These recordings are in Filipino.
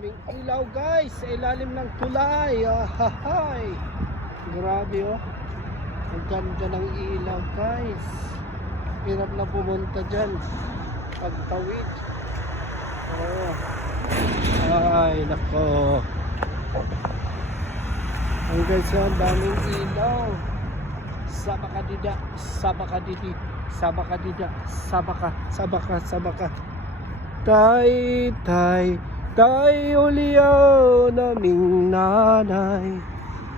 Daming ilaw guys sa ilalim ng tulay. Ahahay. Grabe oh. Ang ganda ng ilaw guys. Hirap na pumunta dyan. Pagtawid. Oh. Ay nako. Ang guys oh, daming ilaw. Sabakadida, sabakadidi, sabakadida, sabaka. Tay, uliyaw naming nanay.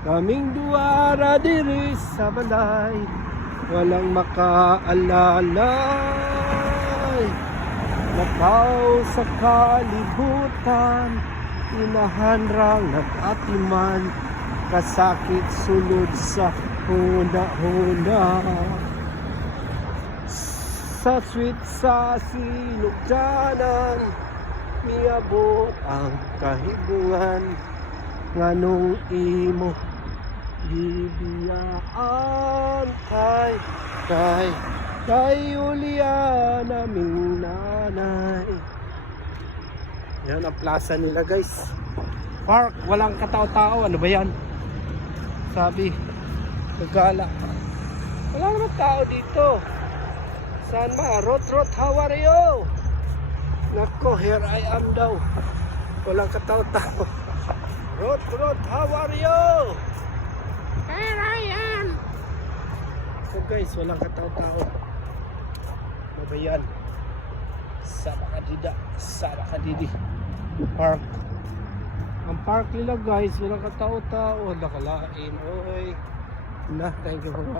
Kaming duwara diri sa balay. Walang makaalalay. Nakaw sa kalibutan. Inahanrang nag-atiman. Kasakit sulod sa huna-huna. Sa sweet sa sinugdanan, miabot ang kahibungan. Nganong imo bibiyaan tay ulian naming nanay. Yan ang plaza nila guys. Park, walang katao-tao. Ano ba yan? Sabi, nagala. Wala naman tao dito. Saan ba? Rot, how are you? Nako, here I am daw. Walang katao-tao. Rot, how are you? Here I am. So guys, walang katao-tao. Ano ba yan? Sabakadidi. Park. Ang park nila guys, walang katao-tao. Nakalain. Oy. Na, thank you for watching.